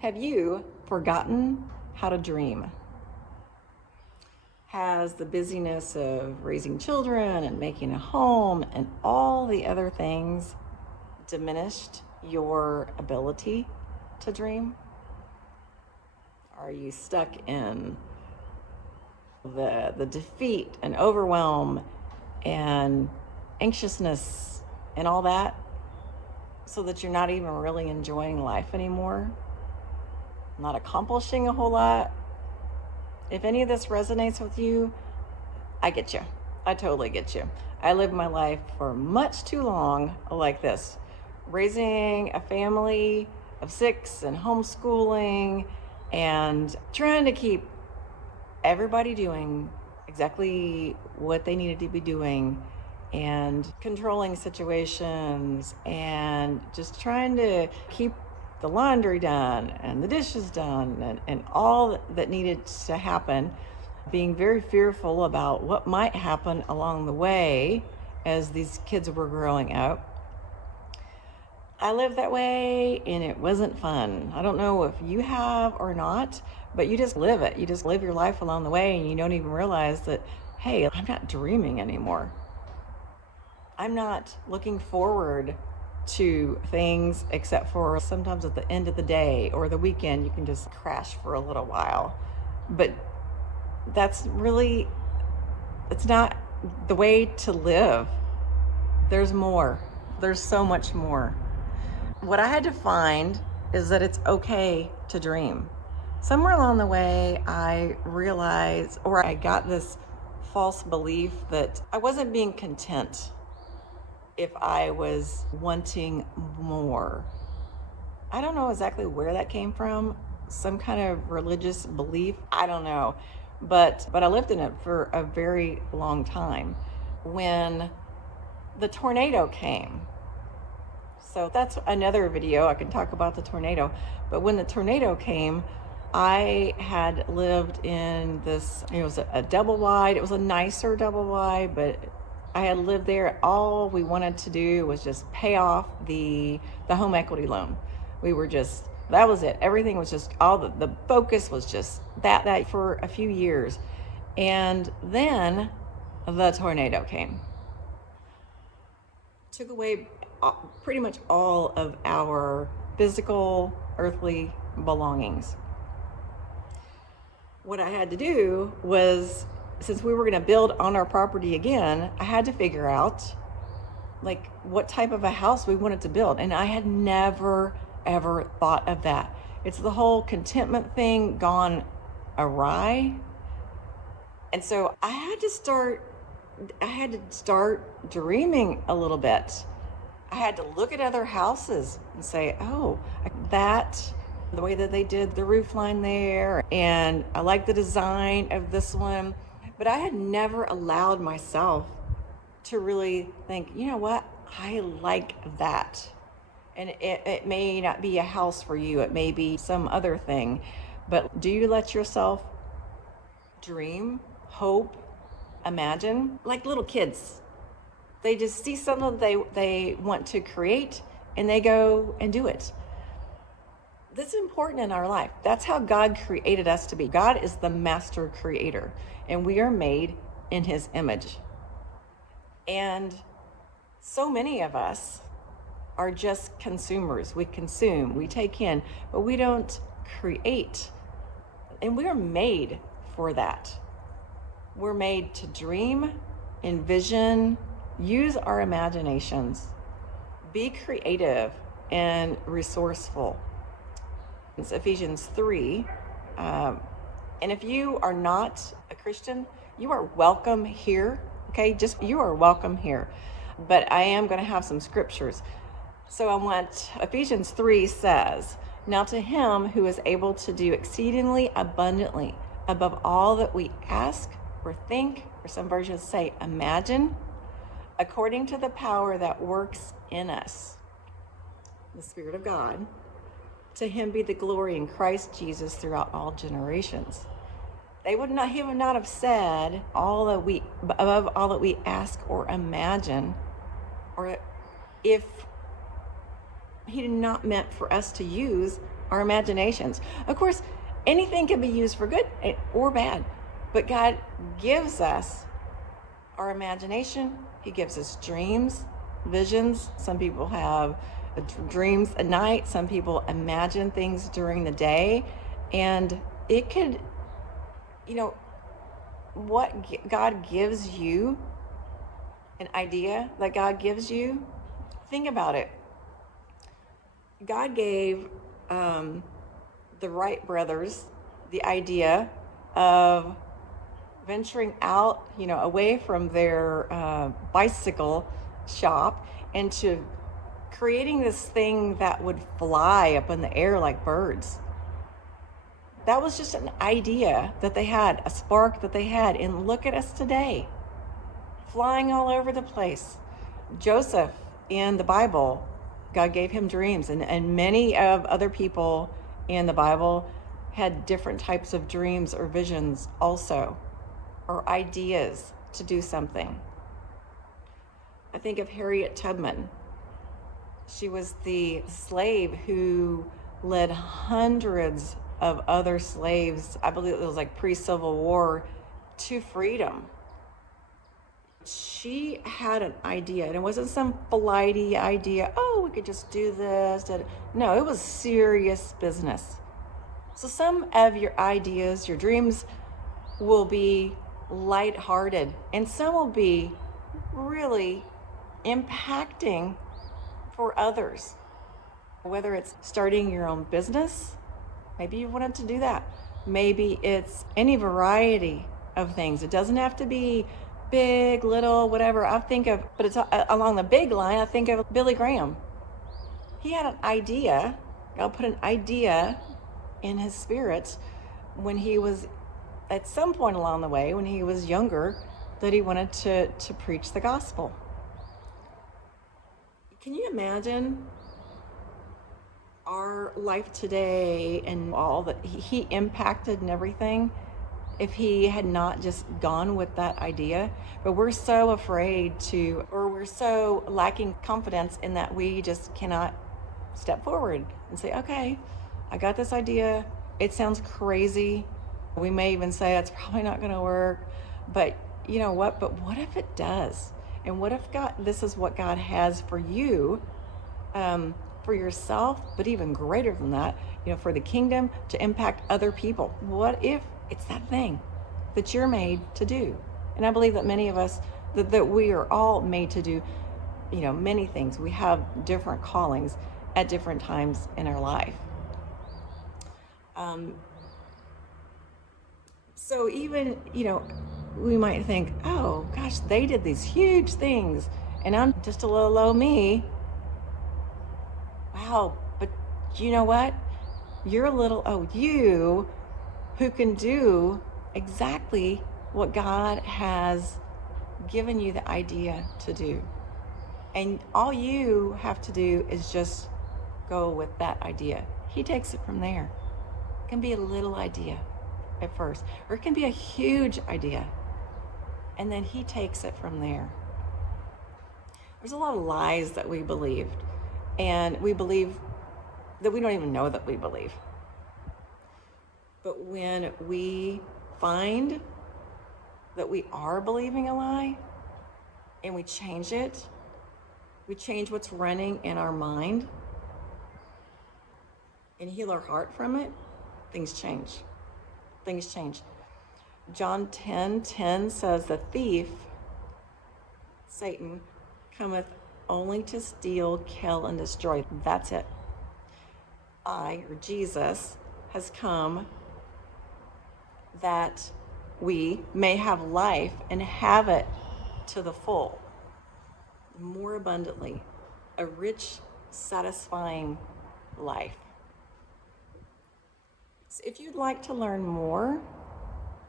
Have you forgotten how to dream? Has the busyness of raising children and making a home and all the other things diminished your ability to dream? Are you stuck in the defeat and overwhelm and anxiousness and all that, so that you're not even really enjoying life anymore? Not accomplishing a whole lot? If any of this resonates with you, I get you. I totally get you. I lived my life for much too long like this, raising a family of 6 and homeschooling and trying to keep everybody doing exactly what they needed to be doing and controlling situations and just trying to keep the laundry done and the dishes done and all that needed to happen, being very fearful about what might happen along the way as these kids were growing up. I lived that way and it wasn't fun. I don't know if you have or not, but you just live it. You just live your life along the way and you don't even realize that, hey, I'm not dreaming anymore. I'm not looking forward to things except for sometimes at the end of the day or the weekend you can just crash for a little while. But it's not the way to live. There's more. There's so much more. What I had to find is that it's okay to dream. Somewhere along the way, I realized, or I got this false belief that I wasn't being content if I was wanting more. I don't know exactly where that came from, some kind of religious belief, I don't know. But I lived in it for a very long time. When the tornado came, so that's another video, I can talk about the tornado. But when the tornado came, I had lived in this, it was a double wide, it was a nicer double wide, but I had lived there. All we wanted to do was just pay off the home equity loan. That was it. Everything was just, all the focus was just that for a few years. And then the tornado came. Took away pretty much all of our physical, earthly belongings. What I had to do was, since we were going to build on our property again, I had to figure out like what type of a house we wanted to build. And I had never, ever thought of that. It's the whole contentment thing gone awry. And so I had to start dreaming a little bit. I had to look at other houses and say, oh, the way that they did the roof line there, and I like the design of this one. But I had never allowed myself to really think, you know what, I like that. And it may not be a house for you, it may be some other thing, but do you let yourself dream, hope, imagine? Like little kids, they just see something they want to create and they go and do it. That's important in our life. That's how God created us to be. God is the master creator, and we are made in his image. And so many of us are just consumers. We consume, we take in, but we don't create. And we are made for that. We're made to dream, envision, use our imaginations, be creative and resourceful. It's Ephesians 3. And if you are not a Christian, you are welcome here. Okay, you are welcome here. But I am going to have some scriptures. So Ephesians 3 says, now to him who is able to do exceedingly abundantly above all that we ask or think, or some versions say imagine, according to the power that works in us, the Spirit of God. To him be the glory in Christ Jesus throughout all generations. He would not have said above all that we ask or imagine, or if he did not meant for us to use our imaginations. Of course, anything can be used for good or bad, but God gives us our imagination. He gives us dreams, visions. Some people have dreams at night. Some people imagine things during the day. And it could, what God gives you, an idea that God gives you, think about it. God gave the Wright brothers the idea of venturing out, away from their bicycle shop into creating this thing that would fly up in the air like birds. That was just an idea that they had, a spark that they had. And look at us today, flying all over the place. Joseph in the Bible, God gave him dreams, and many of other people in the Bible had different types of dreams or visions also, or ideas to do something. I think of Harriet Tubman. She was the slave who led hundreds of other slaves, I believe it was like pre-Civil War, to freedom. She had an idea, and it wasn't some flighty idea, oh, we could just do this. No, it was serious business. So some of your ideas, your dreams will be lighthearted, and some will be really impacting for others. Whether it's starting your own business, maybe you wanted to do that. Maybe it's any variety of things. It doesn't have to be big, little, whatever. I think of, but it's along the big line, I think of Billy Graham. He had an idea, God put an idea in his spirit when he was, at some point along the way, when he was younger, that he wanted to preach the gospel. Can you imagine our life today and all that he impacted and everything if he had not just gone with that idea? But we're so afraid to, or we're so lacking confidence in that we just cannot step forward and say, okay, I got this idea. It sounds crazy. We may even say that's probably not going to work, but you know what? But what if it does? And what if this is what God has for you, for yourself, but even greater than that, for the kingdom, to impact other people? What if it's that thing that you're made to do? And I believe that many of us, that we are all made to do, many things. We have different callings at different times in our life. So even, we might think, oh gosh, they did these huge things and I'm just a little old me. Wow, but you know what? You're a little old you who can do exactly what God has given you the idea to do. And all you have to do is just go with that idea. He takes it from there. It can be a little idea at first, or it can be a huge idea. And then he takes it from there. There's a lot of lies that we believed, and we believe that we don't even know that we believe. But when we find that we are believing a lie and we change it, we change what's running in our mind and heal our heart from it, things change. Things change. John 10:10 says, the thief, Satan, cometh only to steal, kill, and destroy. That's it. Jesus, has come that we may have life and have it to the full, more abundantly, a rich, satisfying life. So if you'd like to learn more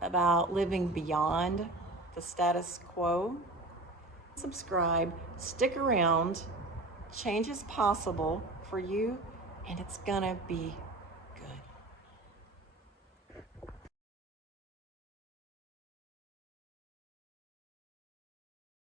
about living beyond the status quo, subscribe, stick around. Change is possible for you, and it's gonna be